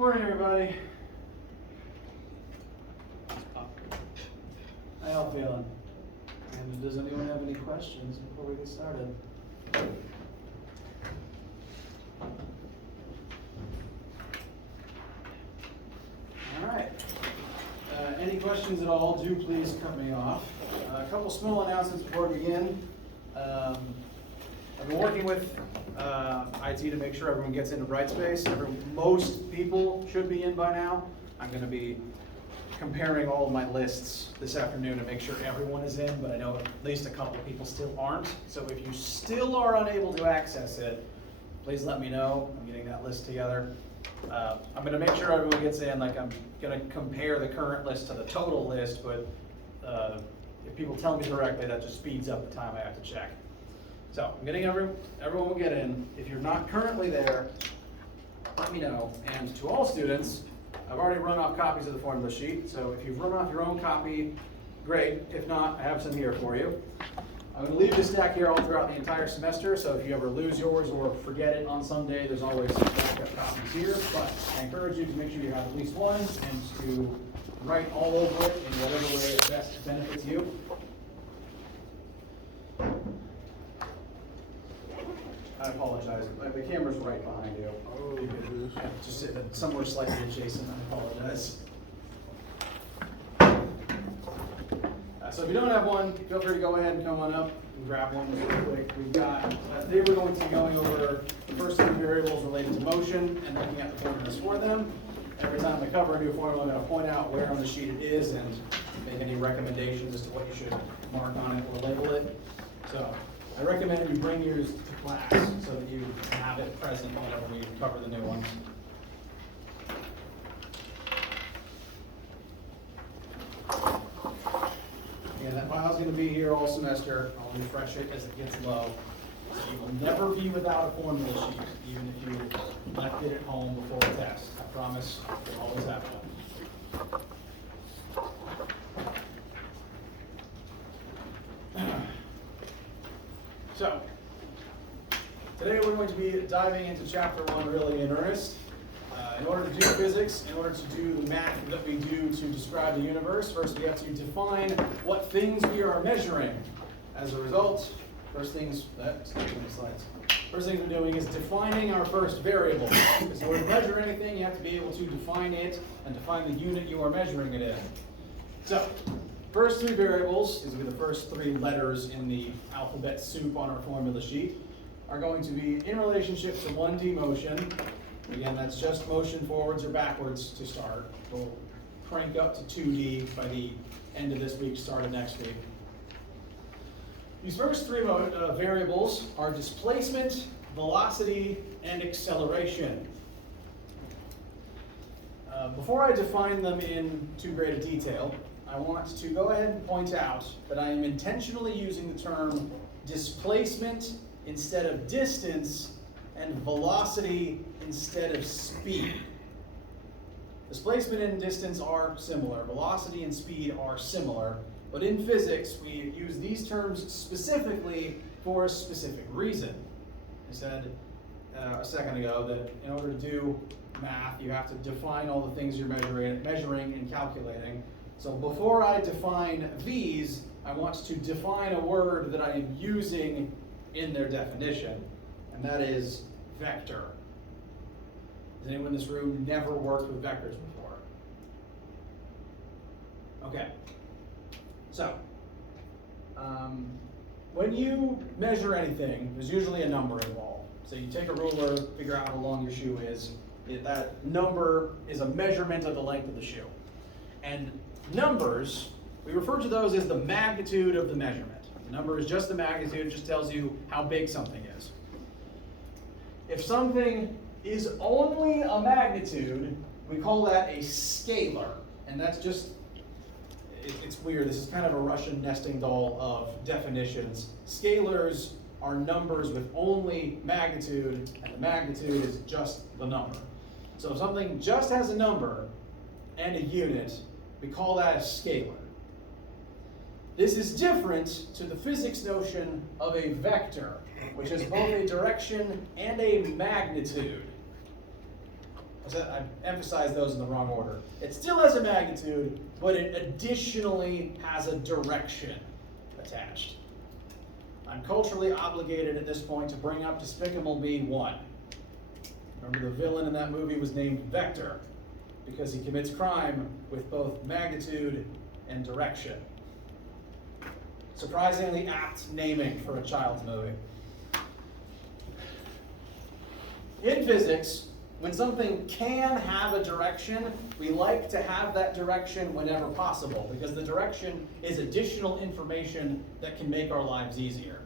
Morning, everybody. How y'all feeling? And does anyone have any questions before we get started? All right. Any questions at all, do please cut me off. A couple small announcements before we begin. I've been working with IT to make sure everyone gets into Brightspace. Most people should be in by now. I'm going to be comparing all of my lists this afternoon to make sure everyone is in, but I know at least a couple of people still aren't. So if you still are unable to access it, please let me know. I'm getting that list together. I'm going to make sure everyone gets in. Like, I'm going to compare the current list to the total list, but if people tell me directly, that just speeds up the time I have to check. So I'm getting everyone will get in. If you're not currently there, let me know. And to all students, I've already run off copies of the formula sheet. So if you've run off your own copy, great. If not, I have some here for you. I'm going to leave this stack here all throughout the entire semester. So if you ever lose yours or forget it on some day, there's always backup copies here. But I encourage you to make sure you have at least one and to write all over it in whatever way it best benefits you. I apologize. The camera's right behind you. Oh, it is. Yeah, just somewhere slightly adjacent. I apologize. So if you don't have one, feel free to go ahead and come on up and grab one real quick. We've got, today we're going to be going over the first three variables related to motion and looking at the formulas for them. Every time I cover a new formula, I'm going to point out where on the sheet it is and make any recommendations as to what you should mark on it or label it. So I recommend you bring yours to class so that you have it present whenever we cover the new ones. Again, that file's going to be here all semester. I'll refresh it as it gets low. So you will never be without a formula sheet, even if you left it at home before a test. I promise you'll always have one. So, today we're going to be diving into chapter 1 really in earnest. In order to do physics, in order to do the math that we do to describe the universe, first we have to define what things we are measuring. As a result, first things we're doing is defining our first variable. Because in order to measure anything, you have to be able to define it and define the unit you are measuring it in. So, first three variables, these will be the first three letters in the alphabet soup on our formula sheet, are going to be in relationship to 1D motion. Again, that's just motion forwards or backwards to start. We'll crank up to 2D by the end of this week, start of next week. These first three variables are displacement, velocity, and acceleration. Before I define them in too great a detail, I want to go ahead and point out that I am intentionally using the term displacement instead of distance and velocity instead of speed. Displacement and distance are similar. Velocity and speed are similar. But in physics, we use these terms specifically for a specific reason. I said a second ago that in order to do math, you have to define all the things you're measuring and calculating. So before I define these, I want to define a word that I am using in their definition, and that is vector. Has anyone in this room never worked with vectors before? Okay. So, when you measure anything, there's usually a number involved. So you take a ruler, figure out how long your shoe is. That number is a measurement of the length of the shoe. And numbers, we refer to those as the magnitude of the measurement. The number is just the magnitude, it just tells you how big something is. If something is only a magnitude, we call that a scalar. And that's just, it's weird, this is kind of a Russian nesting doll of definitions. Scalars are numbers with only magnitude, and the magnitude is just the number. So if something just has a number and a unit, we call that a scalar. This is different to the physics notion of a vector, which has both a direction and a magnitude. A I emphasized those in the wrong order. It still has a magnitude, but it additionally has a direction attached. I'm culturally obligated at this point to bring up Despicable Me 1. Remember, the villain in that movie was named Vector because he commits crime with both magnitude and direction. Surprisingly apt naming for a child's movie. In physics, when something can have a direction, we like to have that direction whenever possible because the direction is additional information that can make our lives easier.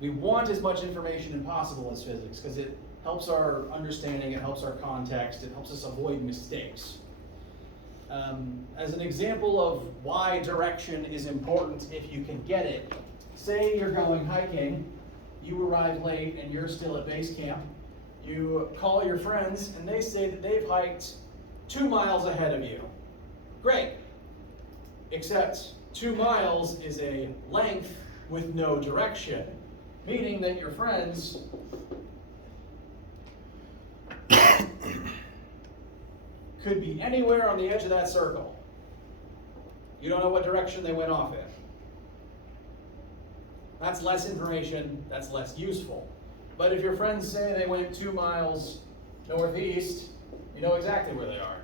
We want as much information as possible as physics because it helps our understanding, it helps our context, it helps us avoid mistakes. As an example of why direction is important if you can get it, say you're going hiking, you arrive late and you're still at base camp. You call your friends and they say that they've hiked 2 miles ahead of you. Great. Except 2 miles is a length with no direction, meaning that your friends could be anywhere on the edge of that circle. You don't know what direction they went off in. That's less information, that's less useful. But if your friends say they went 2 miles northeast, you know exactly where they are.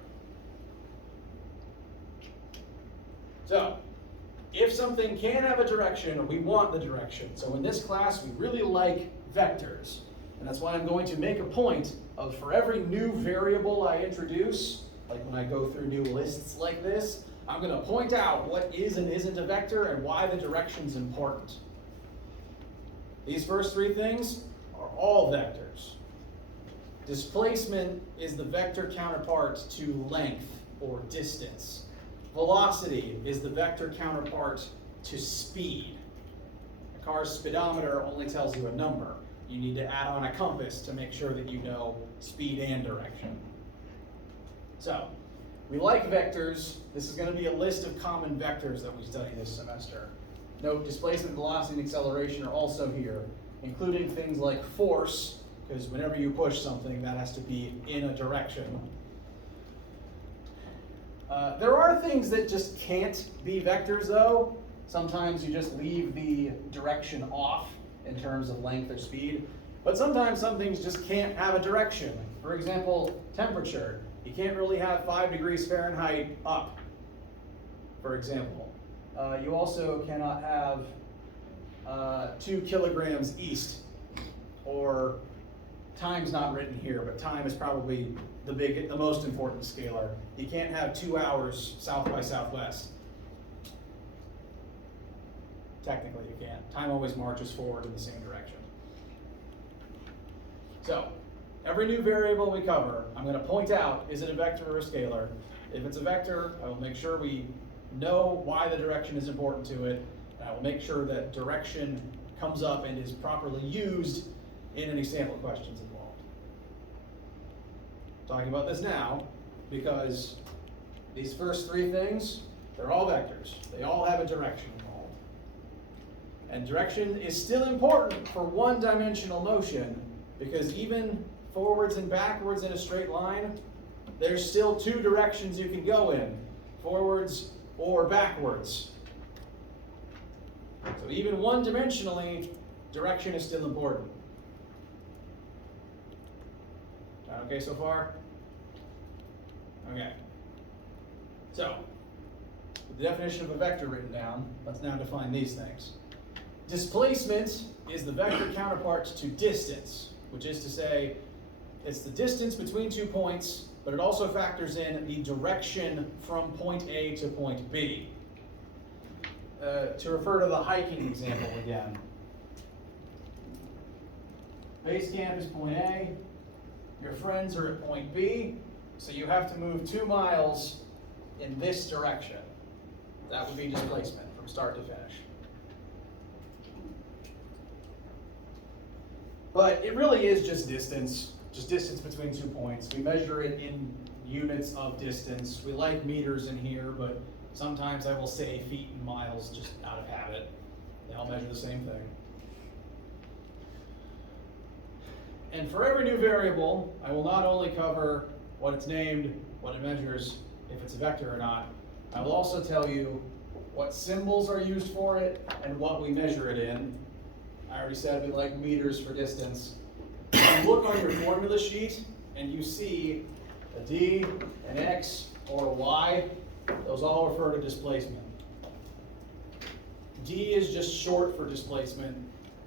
So, if something can have a direction, we want the direction. So in this class, we really like vectors. And that's why I'm going to make a point of, for every new variable I introduce, like when I go through new lists like this, I'm going to point out what is and isn't a vector and why the direction's important. These first 3 things are all vectors. Displacement is the vector counterpart to length or distance. Velocity is the vector counterpart to speed. A car's speedometer only tells you a number. You need to add on a compass to make sure that you know speed and direction. So, we like vectors. This is going to be a list of common vectors that we study this semester. Note, displacement, velocity, and acceleration are also here, including things like force, because whenever you push something, that has to be in a direction. There are things that just can't be vectors, though. Sometimes you just leave the direction off in terms of length or speed, but sometimes some things just can't have a direction. For example, temperature. You can't really have 5 degrees Fahrenheit up, for example. You also cannot have 2 kilograms east, or time's not written here, but time is probably the most important scalar. You can't have 2 hours south by southwest. Technically you can't. Time always marches forward in the same direction. So, every new variable we cover, I'm going to point out, is it a vector or a scalar? If it's a vector, I will make sure we know why the direction is important to it, and I will make sure that direction comes up and is properly used in any sample questions involved. Talking about this now, because these first 3 things, they're all vectors. They all have a direction involved. And direction is still important for one-dimensional motion, because even forwards and backwards in a straight line, there's still 2 directions you can go in, forwards or backwards. So even one-dimensionally, direction is still important. Okay so far? Okay. So, with the definition of a vector written down, let's now define these things. Displacement is the vector counterpart to distance, which is to say, it's the distance between 2 points, but it also factors in the direction from point A to point B. To refer to the hiking example again. Base camp is point A, your friends are at point B, so you have to move 2 miles in this direction. That would be displacement from start to finish. But it really is just distance between 2 points. We measure it in units of distance. We like meters in here, but sometimes I will say feet and miles just out of habit. They all measure the same thing. And for every new variable, I will not only cover what it's named, what it measures, if it's a vector or not. I will also tell you what symbols are used for it and what we measure it in. I already said we like meters for distance. If you look on your formula sheet and you see a d, an x, or a y, those all refer to displacement. D is just short for displacement,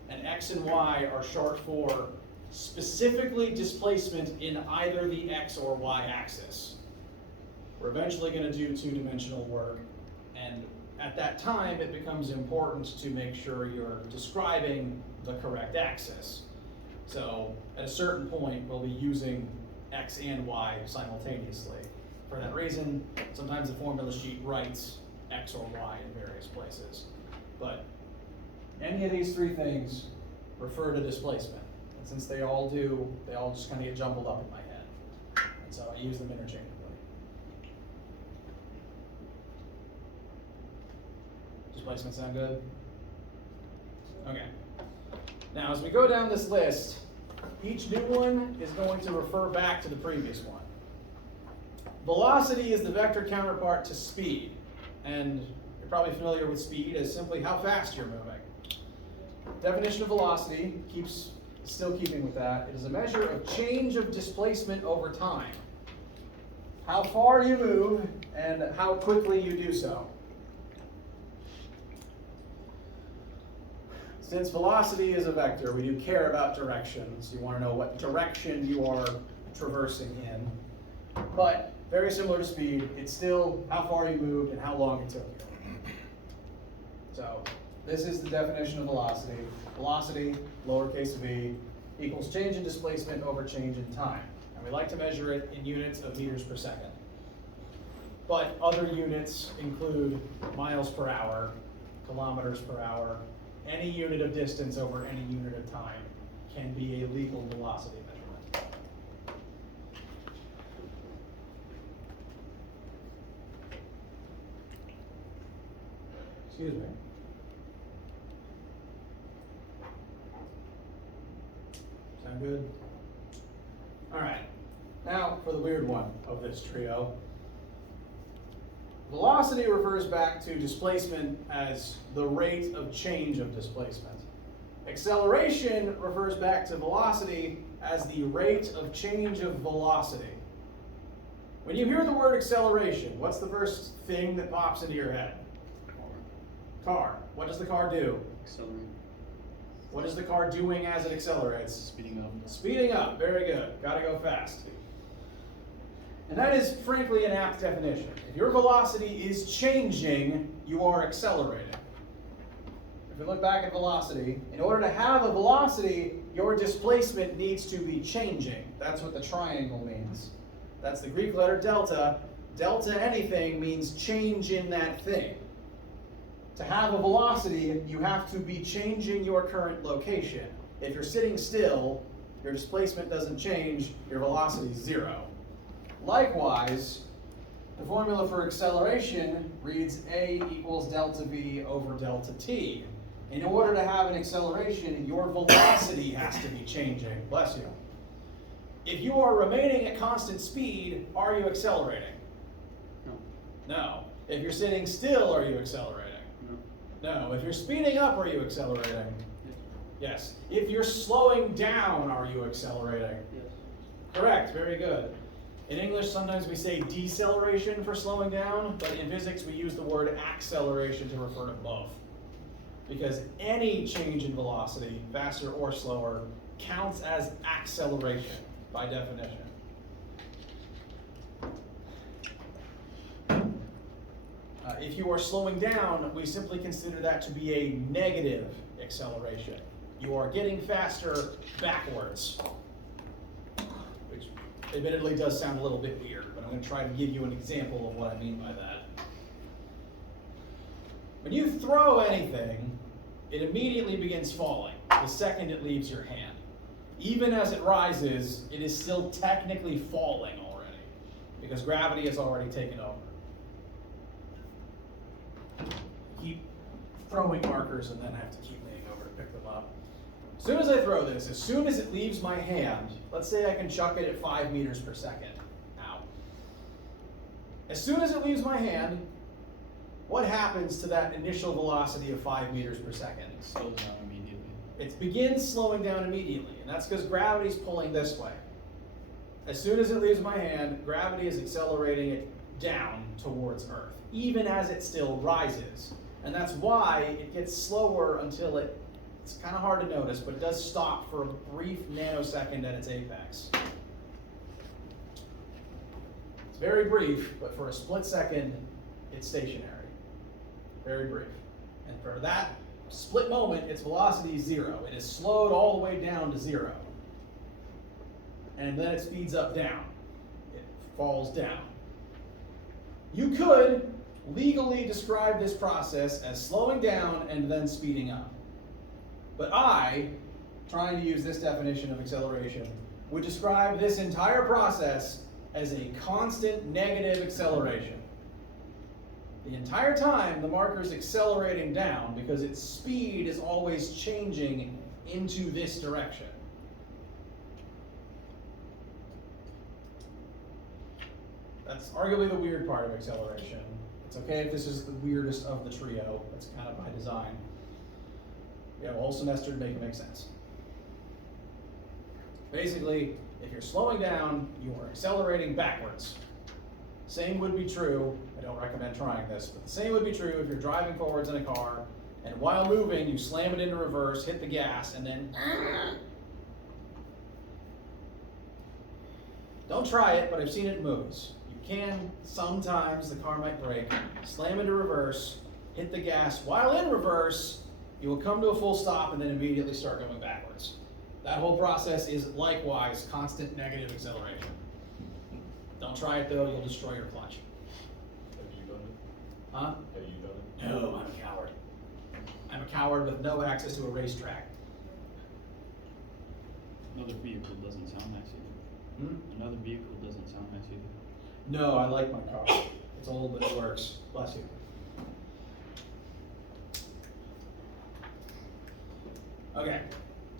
and x and y are short for specifically displacement in either the x or y axis. We're eventually going to do two-dimensional work, and at that time it becomes important to make sure you're describing the correct axis. So at a certain point we'll be using x and y simultaneously. For that reason, sometimes the formula sheet writes x or y in various places. But any of these three things refer to displacement. And since they all do, they all just kind of get jumbled up in my head. And so I use them interchangeably. Displacement sound good? Okay. Now as we go down this list, each new one is going to refer back to the previous one. Velocity is the vector counterpart to speed. And you're probably familiar with speed as simply how fast you're moving. Definition of velocity still keeping with that. It is a measure of change of displacement over time. How far you move and how quickly you do so. Since velocity is a vector, we do care about directions. You want to know what direction you are traversing in. But very similar to speed, it's still how far you moved and how long it took you. So this is the definition of velocity. Velocity, lowercase v, equals change in displacement over change in time. And we like to measure it in units of meters per second. But other units include miles per hour, kilometers per hour. Any unit of distance over any unit of time can be a legal velocity measurement. Excuse me. Sound good? All right. Now for the weird one of this trio. Velocity refers back to displacement as the rate of change of displacement. Acceleration refers back to velocity as the rate of change of velocity. When you hear the word acceleration, what's the first thing that pops into your head? Car. What does the car do? Accelerate. What is the car doing as it accelerates? Speeding up. Speeding up. Very good. Gotta go fast. And that is, frankly, an apt definition. If your velocity is changing, you are accelerating. If we look back at velocity, in order to have a velocity, your displacement needs to be changing. That's what the triangle means. That's the Greek letter delta. Delta anything means change in that thing. To have a velocity, you have to be changing your current location. If you're sitting still, your displacement doesn't change, your velocity is 0. Likewise, the formula for acceleration reads A equals delta V over delta T. In order to have an acceleration, your velocity has to be changing. Bless you. If you are remaining at constant speed, are you accelerating? No. No. If you're sitting still, are you accelerating? No. No. If you're speeding up, are you accelerating? Yes. If you're slowing down, are you accelerating? Yes. Correct. Very good. In English, sometimes we say deceleration for slowing down, but in physics, we use the word acceleration to refer to both. Because any change in velocity, faster or slower, counts as acceleration by definition. If you are slowing down, we simply consider that to be a negative acceleration. You are getting faster backwards. Which admittedly does sound a little bit weird, but I'm going to try to give you an example of what I mean by that. When you throw anything, it immediately begins falling the second it leaves your hand. Even as it rises, it is still technically falling already, because gravity has already taken over. Keep throwing markers and then I have to keep leaning over to pick them up. As soon as I throw this, as soon as it leaves my hand, let's say I can chuck it at 5 meters per second. Now, As soon as it leaves my hand, what happens to that initial velocity of 5 meters per second? It slows down immediately. It begins slowing down immediately, and that's because gravity's pulling this way. As soon as it leaves my hand, gravity is accelerating it down towards Earth, even as it still rises. And that's why it gets slower until it's kind of hard to notice, but it does stop for a brief nanosecond at its apex. It's very brief, but for a split second, it's stationary. Very brief. And for that split moment, its velocity is 0. It is slowed all the way down to 0. And then it speeds up down. It falls down. You could legally describe this process as slowing down and then speeding up. But I, trying to use this definition of acceleration, would describe this entire process as a constant negative acceleration. The entire time, the marker is accelerating down because its speed is always changing into this direction. That's arguably the weird part of acceleration. It's okay if this is the weirdest of the trio. That's kind of by design. We have a whole semester to make it make sense. Basically, if you're slowing down, you are accelerating backwards. Same would be true, I don't recommend trying this, but the same would be true if you're driving forwards in a car, and while moving, you slam it into reverse, hit the gas, and then don't try it, but I've seen it in movies. You can, sometimes the car might brake, slam into reverse, hit the gas. While in reverse, you will come to a full stop and then immediately start going backwards. That whole process is likewise constant negative acceleration. Don't try it though, you'll destroy your clutch. Have you done it? Huh? Have you done it? No, I'm a coward. I'm a coward with no access to a racetrack. Another vehicle doesn't sound nice either. Another vehicle doesn't sound nice either. No, I like my car. It's old, but it works. Bless you. Okay,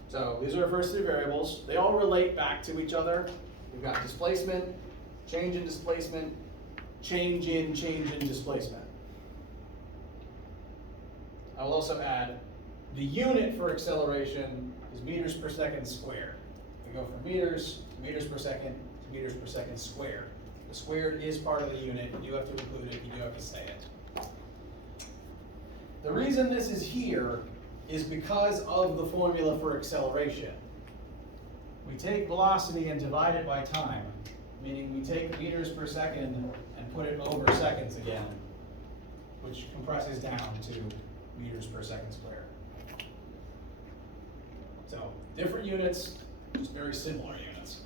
so these are our first 3 variables. They all relate back to each other. We've got displacement, change in displacement, change in displacement. I will also add the unit for acceleration is meters per second squared. We go from meters to meters per second to meters per second squared. The squared is part of the unit. You do have to include it. You do have to say it. The reason this is here is because of the formula for acceleration. We take velocity and divide it by time, meaning we take meters per second and put it over seconds again, which compresses down to meters per second squared. So different units, just very similar units.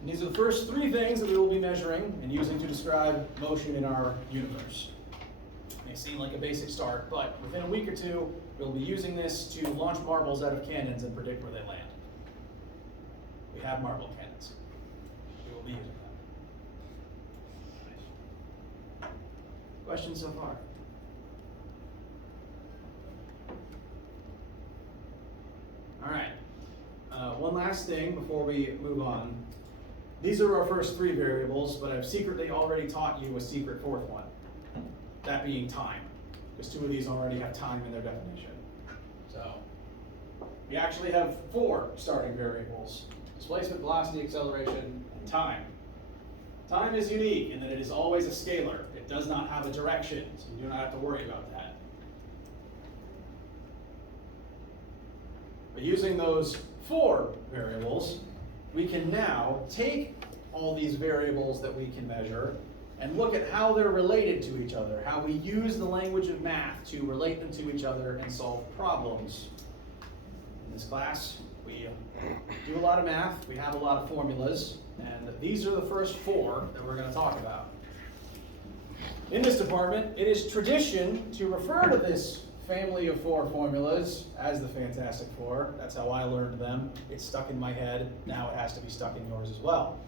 And these are the first 3 things that we will be measuring and using to describe motion in our universe. May seem like a basic start, but within a week or 2, we'll be using this to launch marbles out of cannons and predict where they land. We have marble cannons. We will be using them. Questions so far? All right. One last thing before we move on. These are our first 3 variables, but I've secretly already taught you a secret 4th one. That being time, because 2 of these already have time in their definition. So we actually have 4 starting variables: displacement, velocity, acceleration, and time. Time is unique in that it is always a scalar. It does not have a direction, so you do not have to worry about that. But using those 4 variables, we can now take all these variables that we can measure and look at how they're related to each other, how we use the language of math to relate them to each other and solve problems. In this class, we do a lot of math, we have a lot of formulas, and these are the first 4 that we're going to talk about. In this department, it is tradition to refer to this family of 4 formulas as the Fantastic Four. That's how I learned them. It's stuck in my head. Now it has to be stuck in yours as well.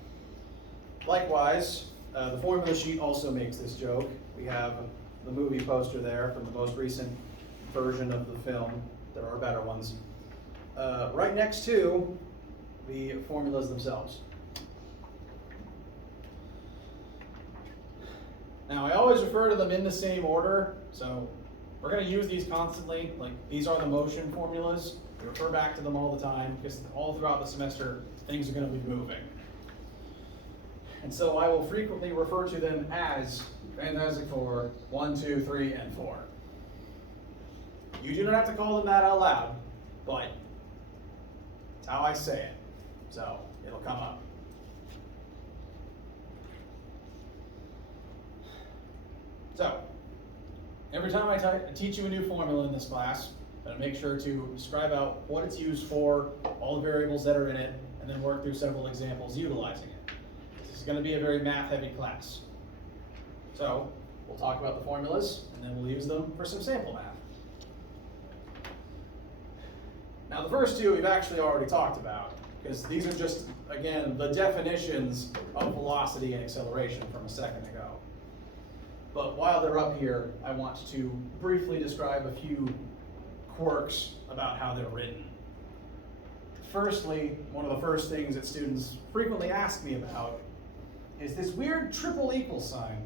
Likewise, the formula sheet also makes this joke. We have the movie poster there from the most recent version of the film. There are better ones. Right next to the formulas themselves. Now, I always refer to them in the same order, so we're going to use these constantly. Like, these are the motion formulas. We refer back to them all the time because all throughout the semester, things are going to be moving. And so I will frequently refer to them as Fantastic Four 1, 2, 3, and 4. You do not have to call them that out loud, but it's how I say it. So it'll come up. So every time I teach you a new formula in this class, I'm going to make sure to describe out what it's used for, all the variables that are in it, and then work through several examples utilizing it. This is going to be a very math-heavy class. So we'll talk about the formulas, and then we'll use them for some sample math. Now the first two we've actually already talked about, because these are just, again, the definitions of velocity and acceleration from a second ago. But while they're up here, I want to briefly describe a few quirks about how they're written. Firstly, one of the first things that students frequently ask me about is this weird triple equal sign.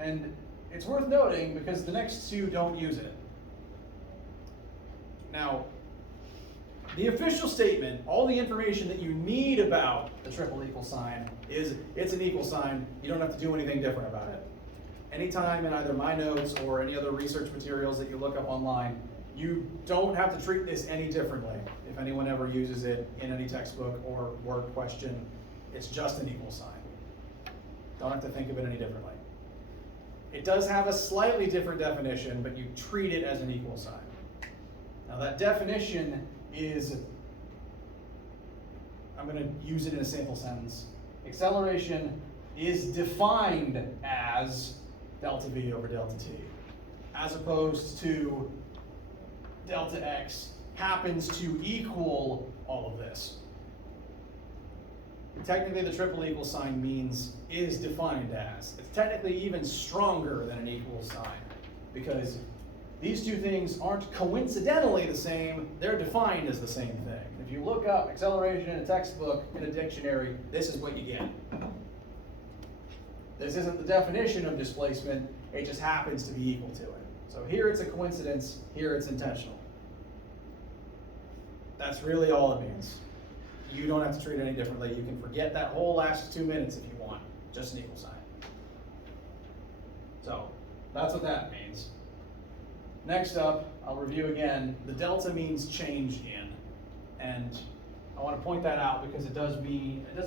And it's worth noting because the next two don't use it. Now, the official statement, all the information that you need about the triple equal sign is it's an equal sign. You don't have to do anything different about it. Anytime in either my notes or any other research materials that you look up online, you don't have to treat this any differently. If anyone ever uses it in any textbook or word question, it's just an equal sign. Don't have to think of it any differently. It does have a slightly different definition, but you treat it as an equal sign. Now that definition is, I'm going to use it in a sample sentence. Acceleration is defined as delta v over delta t, as opposed to delta x happens to equal all of this. Technically, the triple equal sign means is defined as. It's technically even stronger than an equal sign because these two things aren't coincidentally the same, they're defined as the same thing. If you look up acceleration in a textbook, in a dictionary, this is what you get. This isn't the definition of displacement, it just happens to be equal to it. So here it's a coincidence, here it's intentional. That's really all it means. You don't have to treat it any differently. You can forget that whole last 2 minutes if you want, just an equal sign. So that's what that means. Next up, I'll review again, the delta means change in. And I want to point that out because it does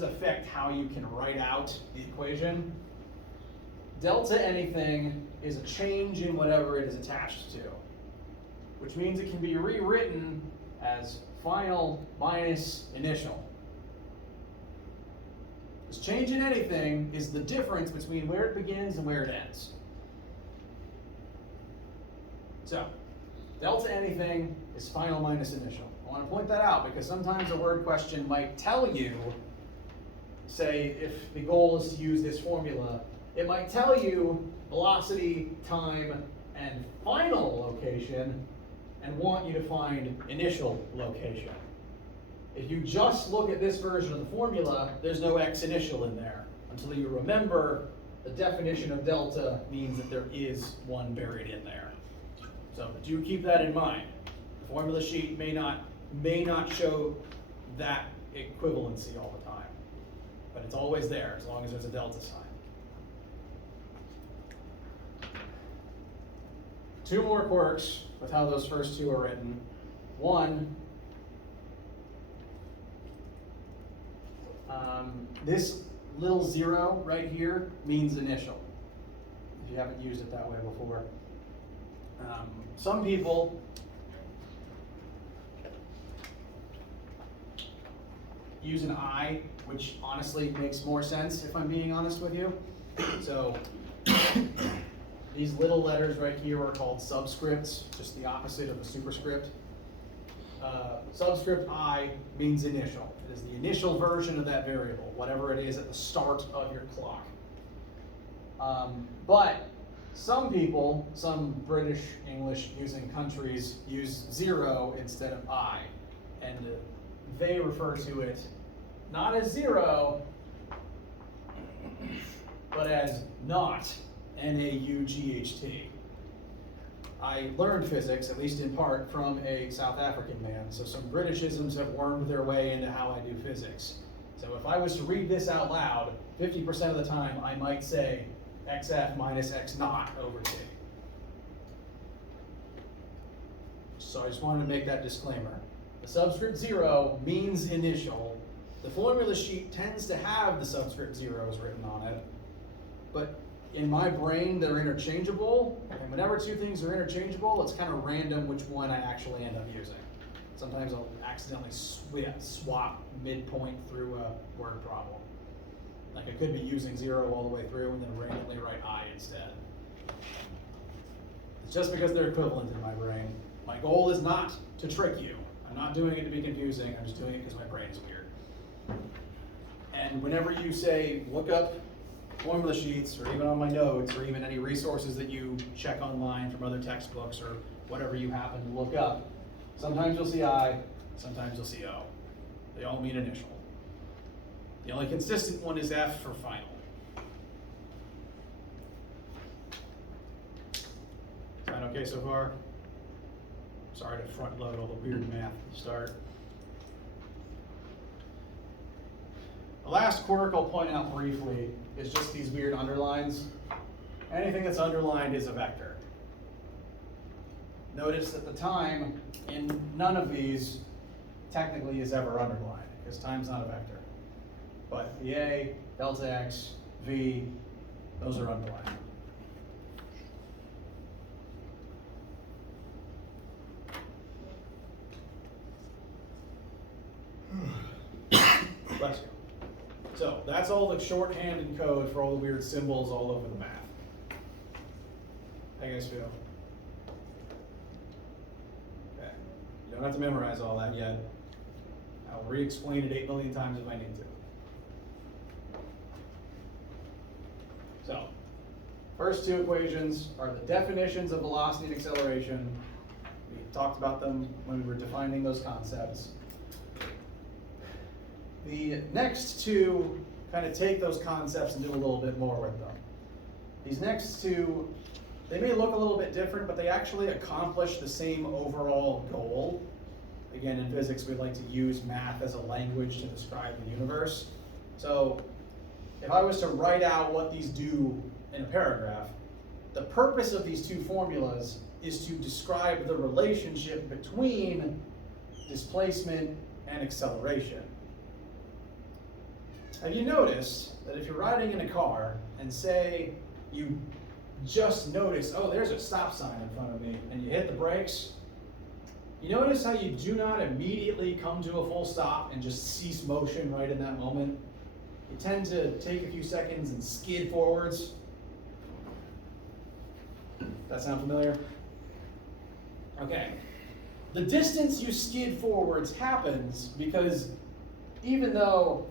affect how you can write out the equation. Delta anything is a change in whatever it is attached to, which means it can be rewritten as final minus initial. This change in anything is the difference between where it begins and where it ends. So, delta anything is final minus initial. I want to point that out because sometimes a word question might tell you, say if the goal is to use this formula, it might tell you velocity, time, and final location, and want you to find initial location. If you just look at this version of the formula, there's no x initial in there until you remember the definition of delta means that there is one buried in there. So do keep that in mind. The formula sheet may not show that equivalency all the time, but it's always there as long as there's a delta sign. Two more quirks with how those first two are written. One, this little zero right here means initial, if you haven't used it that way before. Some people use an I, which honestly makes more sense if I'm being honest with you. So these little letters right here are called subscripts, just the opposite of a superscript. Subscript I means initial. It is the initial version of that variable, whatever it is at the start of your clock. But some people, some British English using countries use 0 instead of I, and they refer to it not as 0, but as not N-A-U-G-H-T. I learned physics, at least in part, from a South African man, so some Britishisms have wormed their way into how I do physics. So if I was to read this out loud, 50% of the time I might say xf minus x naught over t. So I just wanted to make that disclaimer. The subscript 0 means initial. The formula sheet tends to have the subscript zeros written on it, but in my brain they're interchangeable, and whenever two things are interchangeable, it's kind of random which one I actually end up using. Sometimes I'll accidentally swap midpoint through a word problem. Like I could be using 0 all the way through and then randomly write I instead. It's just because they're equivalent in my brain. My goal is not to trick you. I'm not doing it to be confusing, I'm just doing it because my brain is weird. And whenever you say, look up formula sheets, or even on my notes, or even any resources that you check online from other textbooks, or whatever you happen to look up, sometimes you'll see I, sometimes you'll see O. They all mean initial. The only consistent one is F for final. Sound okay so far? Sorry to front load all the weird math at the start. The last quirk I'll point out briefly is just these weird underlines. Anything that's underlined is a vector. Notice that the time in none of these technically is ever underlined, because time's not a vector. But the A, delta X, V, those are underlined. Bless you. So that's all the shorthand and code for all the weird symbols all over the math. How you guys feel? Okay. You don't have to memorize all that yet. I'll re-explain it 8 million times if I need to. So, first two equations are the definitions of velocity and acceleration. We talked about them when we were defining those concepts. The next two kind of take those concepts and do a little bit more with them. These next two, they may look a little bit different, but they actually accomplish the same overall goal. Again, in physics, we like to use math as a language to describe the universe. So if I was to write out what these do in a paragraph, the purpose of these two formulas is to describe the relationship between displacement and acceleration. Have you noticed that if you're riding in a car and say you just notice, oh, there's a stop sign in front of me, and you hit the brakes, you notice how you do not immediately come to a full stop and just cease motion right in that moment? You tend to take a few seconds and skid forwards. That sound familiar? Okay. The distance you skid forwards happens because even though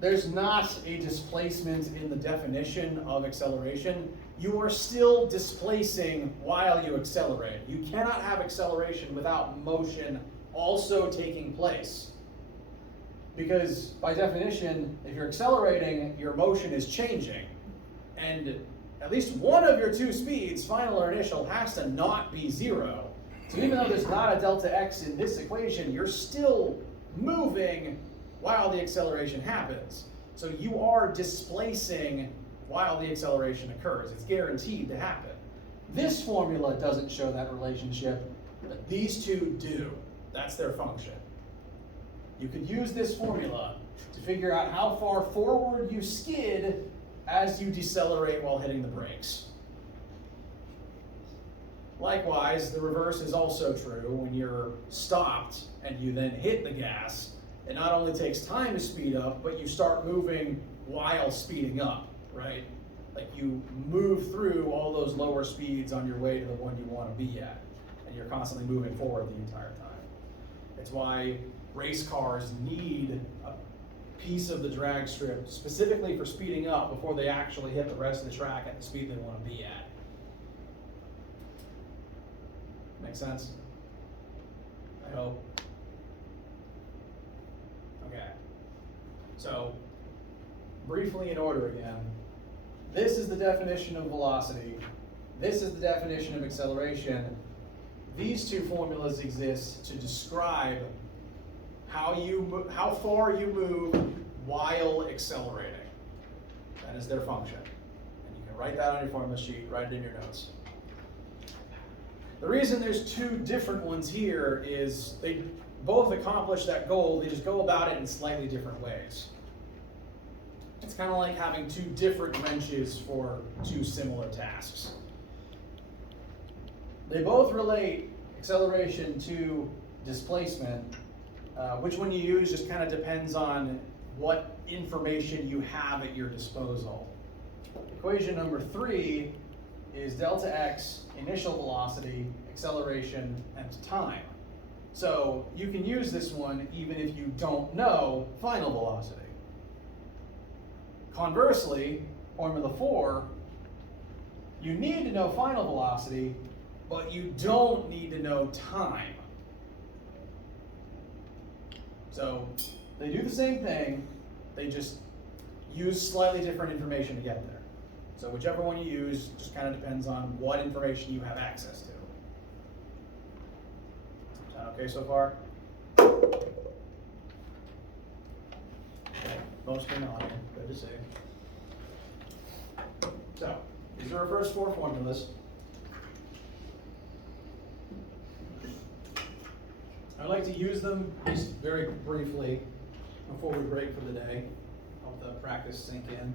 there's not a displacement in the definition of acceleration, you are still displacing while you accelerate. You cannot have acceleration without motion also taking place. Because by definition, if you're accelerating, your motion is changing. And at least one of your two speeds, final or initial, has to not be 0. So even though there's not a delta x in this equation, you're still moving while the acceleration happens. So you are displacing while the acceleration occurs. It's guaranteed to happen. This formula doesn't show that relationship, but these two do. That's their function. You could use this formula to figure out how far forward you skid as you decelerate while hitting the brakes. Likewise, the reverse is also true. When you're stopped and you then hit the gas, it not only takes time to speed up, but you start moving while speeding up, right? Like you move through all those lower speeds on your way to the one you want to be at, and you're constantly moving forward the entire time. It's why race cars need a piece of the drag strip specifically for speeding up before they actually hit the rest of the track at the speed they want to be at. Make sense? I hope. Okay. So, briefly in order again, this is the definition of velocity, this is the definition of acceleration. These two formulas exist to describe how far you move while accelerating. That is their function. And you can write that on your formula sheet, write it in your notes. The reason there's two different ones here is they both accomplish that goal, they just go about it in slightly different ways. It's kind of like having two different wrenches for two similar tasks. They both relate acceleration to displacement. Which one you use just kind of depends on what information you have at your disposal. Equation number 3 is delta x, initial velocity, acceleration, and time. So you can use this one even if you don't know final velocity. Conversely, formula 4, you need to know final velocity, but you don't need to know time. So they do the same thing, they just use slightly different information to get there. So whichever one you use just kind of depends on what information you have access to. Sound okay so far? Okay. Mostly not, good to see. So, these are our first 4 formulas. I'd like to use them just very briefly before we break for the day. Help the practice sink in.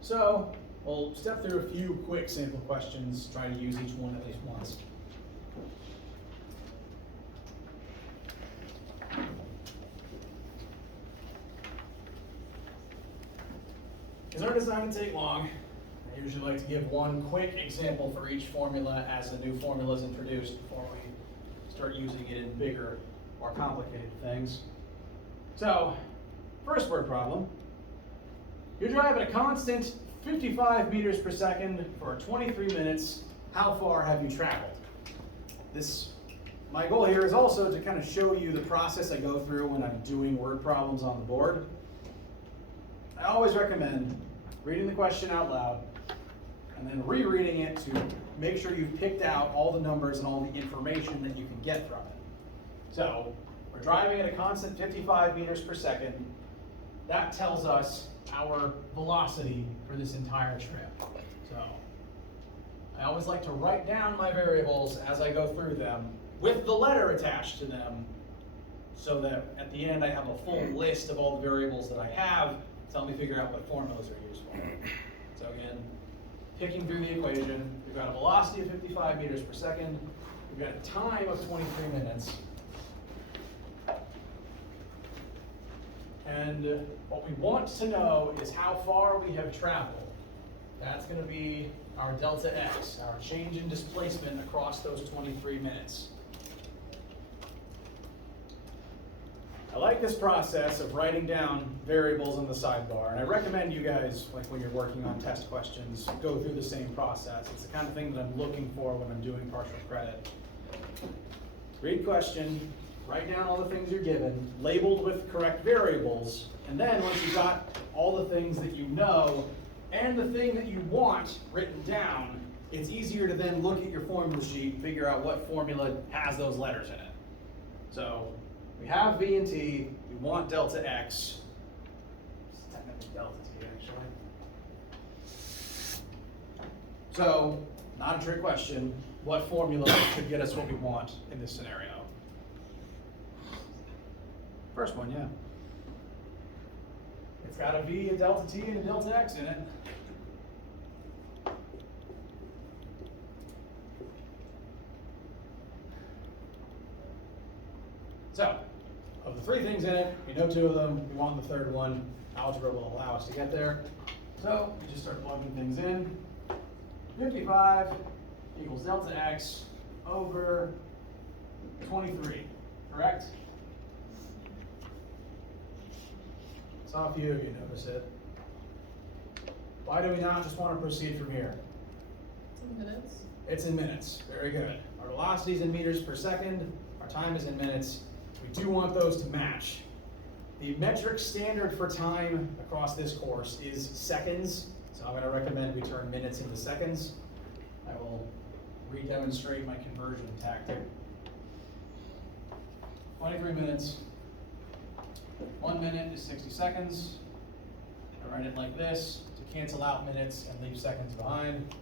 So, we'll step through a few quick sample questions, try to use each one at least once. These aren't designed to take long. I usually like to give one quick example for each formula as a new formula is introduced before we start using it in bigger, more complicated things. So, first word problem. You're driving a constant 55 meters per second for 23 minutes. How far have you traveled? My goal here is also to kind of show you the process I go through when I'm doing word problems on the board. I always recommend reading the question out loud and then rereading it to make sure you've picked out all the numbers and all the information that you can get from it. So, we're driving at a constant 55 meters per second. That tells us our velocity for this entire trip. So, I always like to write down my variables as I go through them with the letter attached to them so that at the end I have a full list of all the variables that I have to help me figure out what formulas are useful. So again, picking through the equation, we've got a velocity of 55 meters per second, we've got a time of 23 minutes, and what we want to know is how far we have traveled. That's going to be our delta x, our change in displacement across those 23 minutes. I like this process of writing down variables in the sidebar, and I recommend you guys, like when you're working on test questions, go through the same process. It's the kind of thing that I'm looking for when I'm doing partial credit. Read question, write down all the things you're given, labeled with correct variables, and then once you've got all the things that you know and the thing that you want written down, it's easier to then look at your formula sheet and figure out what formula has those letters in it. So, we have V and T, we want delta x. It's technically delta T, actually. So, not a trick question, what formula should get us what we want in this scenario? First one, yeah. It's got a V, a delta T, and a delta x in it. So, of the 3 things in it, we know 2 of them, we want the 3rd one. Algebra will allow us to get there. So, we just start plugging things in. 55 equals delta x over 23, correct? Saw a few of you notice it. Why do we not just want to proceed from here? It's in minutes. It's in minutes, very good. Our velocity is in meters per second, our time is in minutes. We do want those to match. The metric standard for time across this course is seconds, so I'm going to recommend we turn minutes into seconds. I will re-demonstrate my conversion tactic. 23 minutes. 1 minute is 60 seconds. I write it like this to cancel out minutes and leave seconds behind.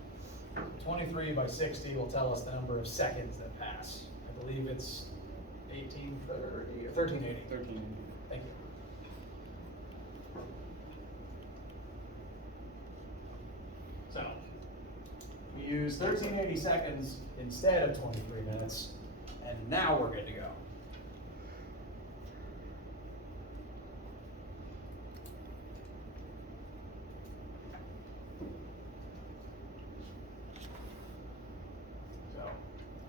23 by 60 will tell us the number of seconds that pass. I believe it's 1830 or 1380. 13. Thank you. So, we use 1380 seconds instead of 23 minutes, and now we're good to go. So,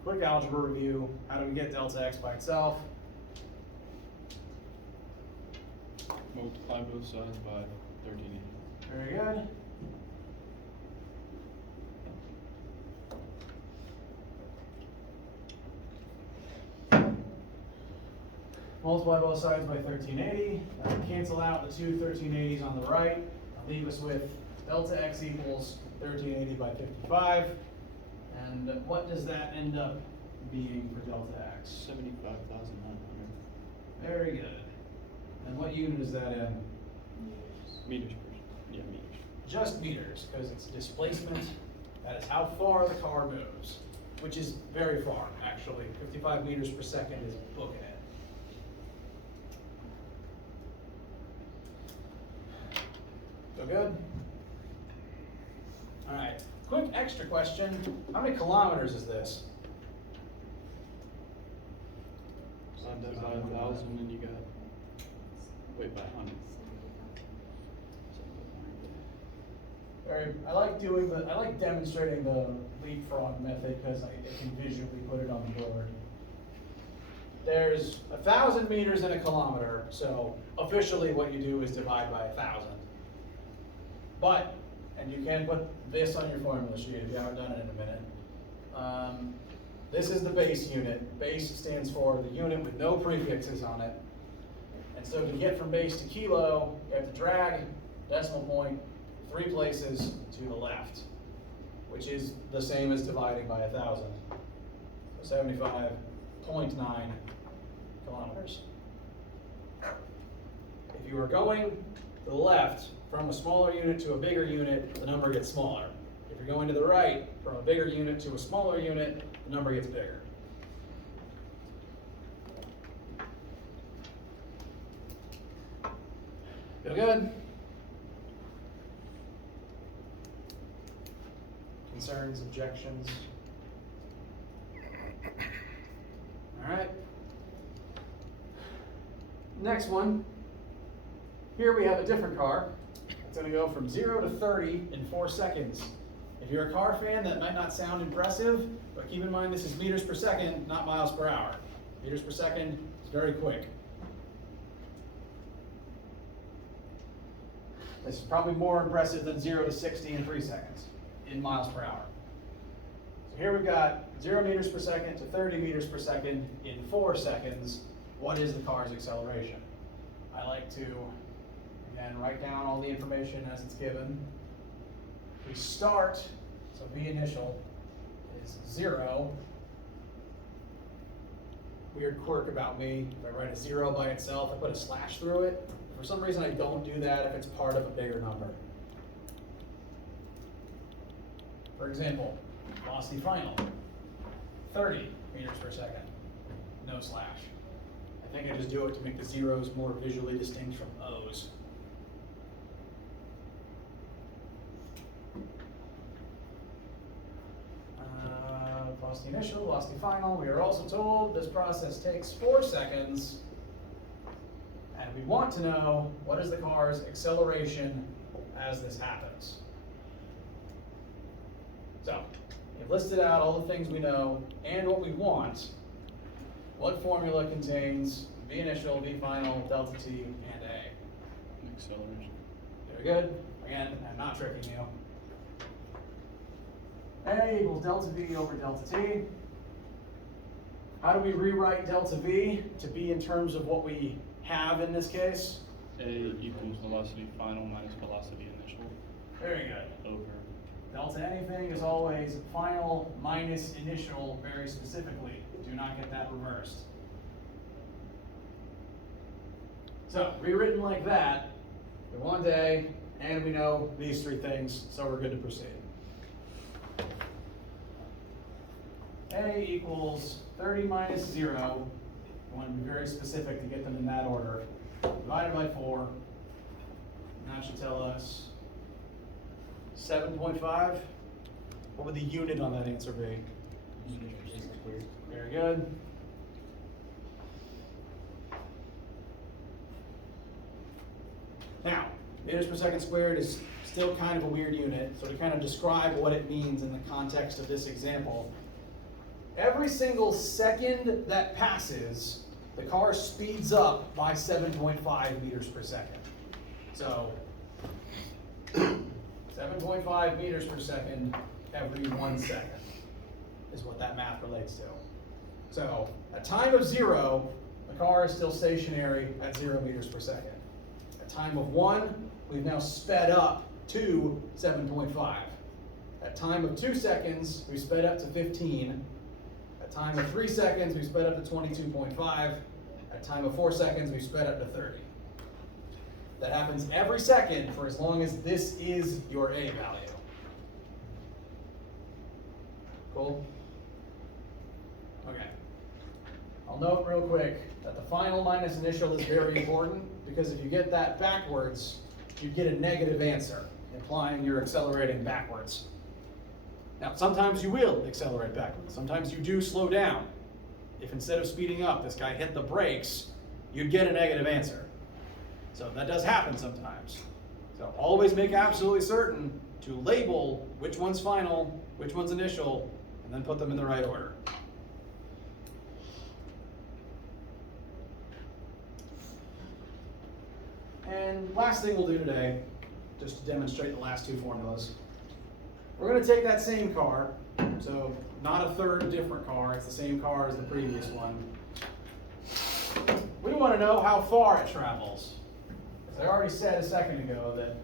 quick algebra review. How do we get delta x by itself? Multiply both sides by 1380. Very good. Multiply both sides by 1380. That will cancel out the two 1380s on the right. That'll leave us with delta x equals 1380 by 55. And what does that end up being for delta x? 75,900 Very good. And what unit is that in? meters per, yeah, meters. Just meters, because it's displacement. That is how far the car moves, which is very far, actually. 55 meters per second is booking it. So good? All right, quick extra question. How many kilometers is this? Divide that by 1,000 and you got, wait, by 100. I like demonstrating the leapfrog method because I can visually put it on the board. There's 1,000 meters in a kilometer, so officially what you do is divide by 1,000. But, and you can put this on your formula sheet if you haven't done it in a minute. This is the base unit. Base stands for the unit with no prefixes on it. And so to get from base to kilo, you have to drag decimal point 3 places to the left, which is the same as dividing by 1,000. So 75.9 kilometers. If you are going to the left from a smaller unit to a bigger unit, the number gets smaller. If you're going to the right from a bigger unit to a smaller unit, the number gets bigger. Feel good? Concerns, objections? All right. Next one. Here we have a different car. It's going to go from 0 to 30 in 4 seconds. If you're a car fan, that might not sound impressive, but keep in mind this is meters per second, not miles per hour. Meters per second is very quick. This is probably more impressive than 0 to 60 in 3 seconds in miles per hour. So here we've got 0 meters per second to 30 meters per second in 4 seconds. What is the car's acceleration? I like to, again, write down all the information as it's given. We start, so V initial is 0. Weird quirk about me, if I write a 0 by itself, I put a slash through it. For some reason I don't do that if it's part of a bigger number. For example, velocity final, 30 meters per second, no slash. I think I just do it to make the zeros more visually distinct from O's. Velocity initial, velocity final. We are also told this process takes 4 seconds. And we want to know what is the car's acceleration as this happens. So, we've listed out all the things we know and what we want. What formula contains V initial, V final, delta T, and A? Acceleration. Very good. Again, I'm not tricking you. A equals delta V over delta T. How do we rewrite delta V to be in terms of what we have in this case? A equals velocity final minus velocity initial Very good. over. Delta anything is always final minus initial very specifically. Do not get that reversed. So, rewritten like that, we want A, and we know these three things, so we're good to proceed. A equals 30 minus 0. We want to be very specific to get them in that order. Divided by 4. And that should tell us 7.5. What would the unit on that answer be? Very good. Now, meters per second squared is still kind of a weird unit, so to kind of describe what it means in the context of this example, every single second that passes, the car speeds up by 7.5 meters per second. So, 7.5 meters per second every 1 second is what that math relates to. So, at time of 0, the car is still stationary at 0 meters per second. At time of 1, we've now sped up to 7.5. At time of 2 seconds, we sped up to 15. At time of 3 seconds, we sped up to 22.5. At time of 4 seconds, we sped up to 30. That happens every second for as long as this is your A value. Cool? Okay. I'll note real quick that the final minus initial is very important because if you get that backwards, you get a negative answer, implying you're accelerating backwards. Now, sometimes you will accelerate backwards. Sometimes you do slow down. If instead of speeding up, this guy hit the brakes, you'd get a negative answer. So that does happen sometimes. So always make absolutely certain to label which one's final, which one's initial, and then put them in the right order. And last thing we'll do today, just to demonstrate the last two formulas, we're going to take that same car, so not a third different car, it's the same car as the previous one. We want to know how far it travels. As I already said a second ago, that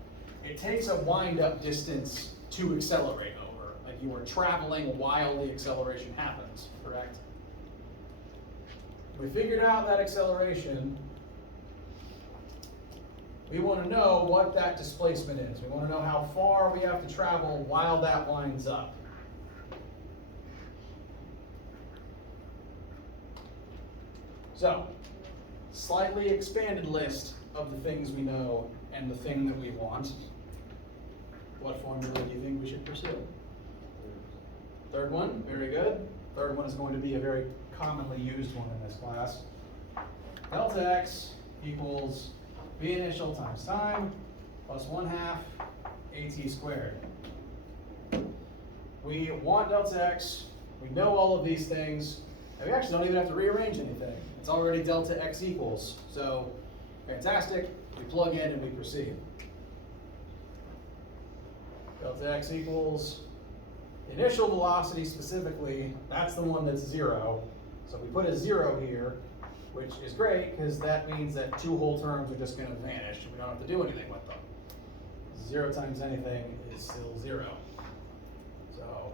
it takes a wind-up distance to accelerate over, like you are traveling while the acceleration happens, correct? We figured out that acceleration. We want to know what that displacement is. We want to know how far we have to travel while that winds up. So, slightly expanded list of the things we know and the thing that we want. What formula do you think we should pursue? Third one, very good. Third one is going to be a very commonly used one in this class. Delta x equals v initial times time plus 1/2 at squared. We want delta x, we know all of these things, and we actually don't even have to rearrange anything. It's already delta x equals, so fantastic, we plug in and we proceed. Delta x equals initial velocity specifically, that's the one that's 0. So we put a 0 here, which is great because that means that two whole terms are just going to vanish and we don't have to do anything with them. 0 times anything is still 0. So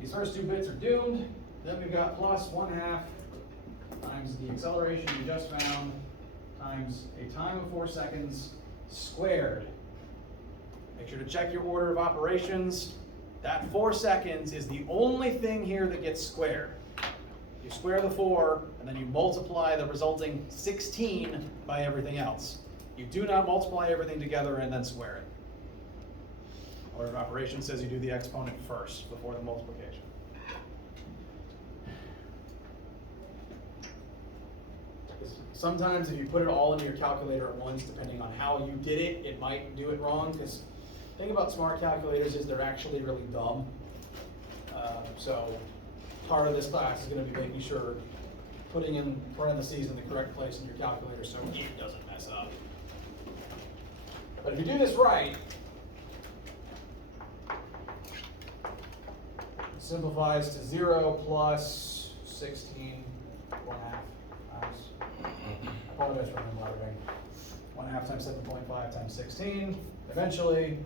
these first two bits are doomed. Then we've got plus 1/2 times the acceleration we just found times a time of 4 seconds squared. Make sure to check your order of operations. That 4 seconds is the only thing here that gets squared. You square the 4, and then you multiply the resulting 16 by everything else. You do not multiply everything together and then square it. Order of operations says you do the exponent first before the multiplication. Sometimes if you put it all into your calculator at once, depending on how you did it, it might do it wrong, because the thing about smart calculators is they're actually really dumb. So part of this class is going to be making sure putting in parentheses in the correct place in your calculator so it doesn't mess up. But if you do this right, it simplifies to 0 plus 16 1/2. I apologize for unloading. 1/2 times 7.5 times 16. Eventually,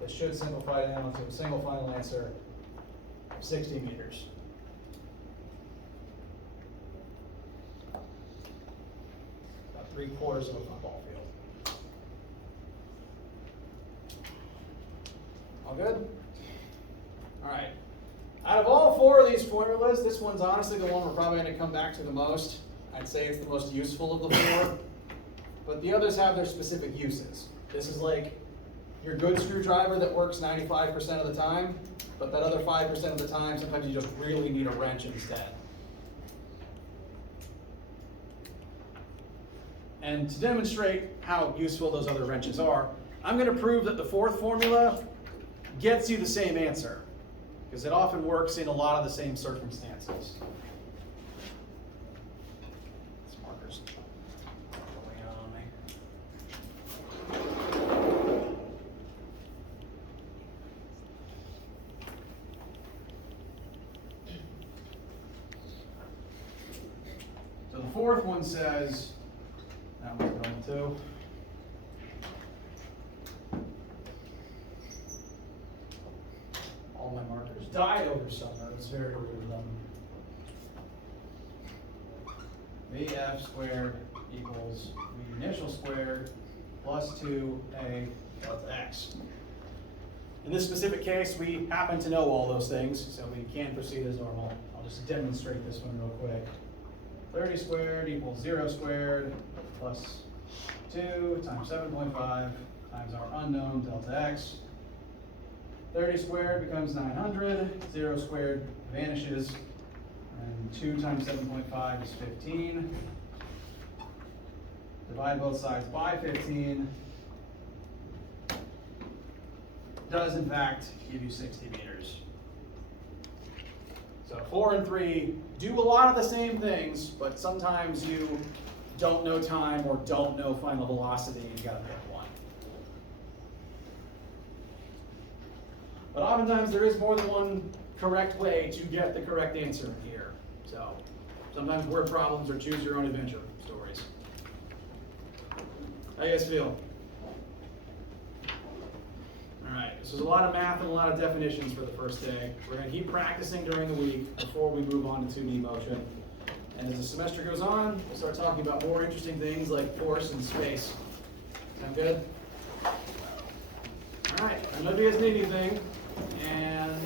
this should simplify down to a single final answer of 60 meters. About 3/4 of a football field. All good? All right. Out of all 4 of these formulas, this one's honestly the one we're probably going to come back to the most. I'd say it's the most useful of the 4, but the others have their specific uses. This is like your good screwdriver that works 95% of the time, but that other 5% of the time, sometimes you just really need a wrench instead. And to demonstrate how useful those other wrenches are, I'm going to prove that the 4th formula gets you the same answer, because it often works in a lot of the same circumstances. This marker's going out on me. So the 4th one says, that one's going too. All my markers died over summer. It's very rude of them. VF squared equals V initial squared plus 2A delta X. In this specific case, we happen to know all those things, so we can proceed as normal. I'll just demonstrate this one real quick. 30 squared equals 0 squared plus 2 times 7.5 times our unknown delta X. 30 squared becomes 900, 0 squared vanishes, and 2 times 7.5 is 15. Divide both sides by 15. Does in fact give you 60 meters. So 4 and 3 do a lot of the same things, but sometimes you don't know time or don't know final velocity, and you've got to pick one. But oftentimes there is more than one correct way to get the correct answer here. So sometimes word problems or choose your own adventure stories. How you guys feel? All right, this was a lot of math and a lot of definitions for the first day. We're going to keep practicing during the week before we move on to 2D motion. And as the semester goes on, we'll start talking about more interesting things like force and space. Sound good? All right, I don't know if you guys need anything. And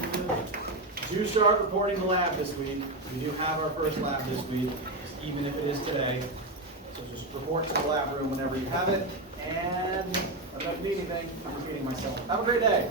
do start reporting the lab this week. We do have our first lab this week, even if it is today. So just report to the lab room whenever you have it. And I don't know if you need anything. I'm repeating myself. Have a great day.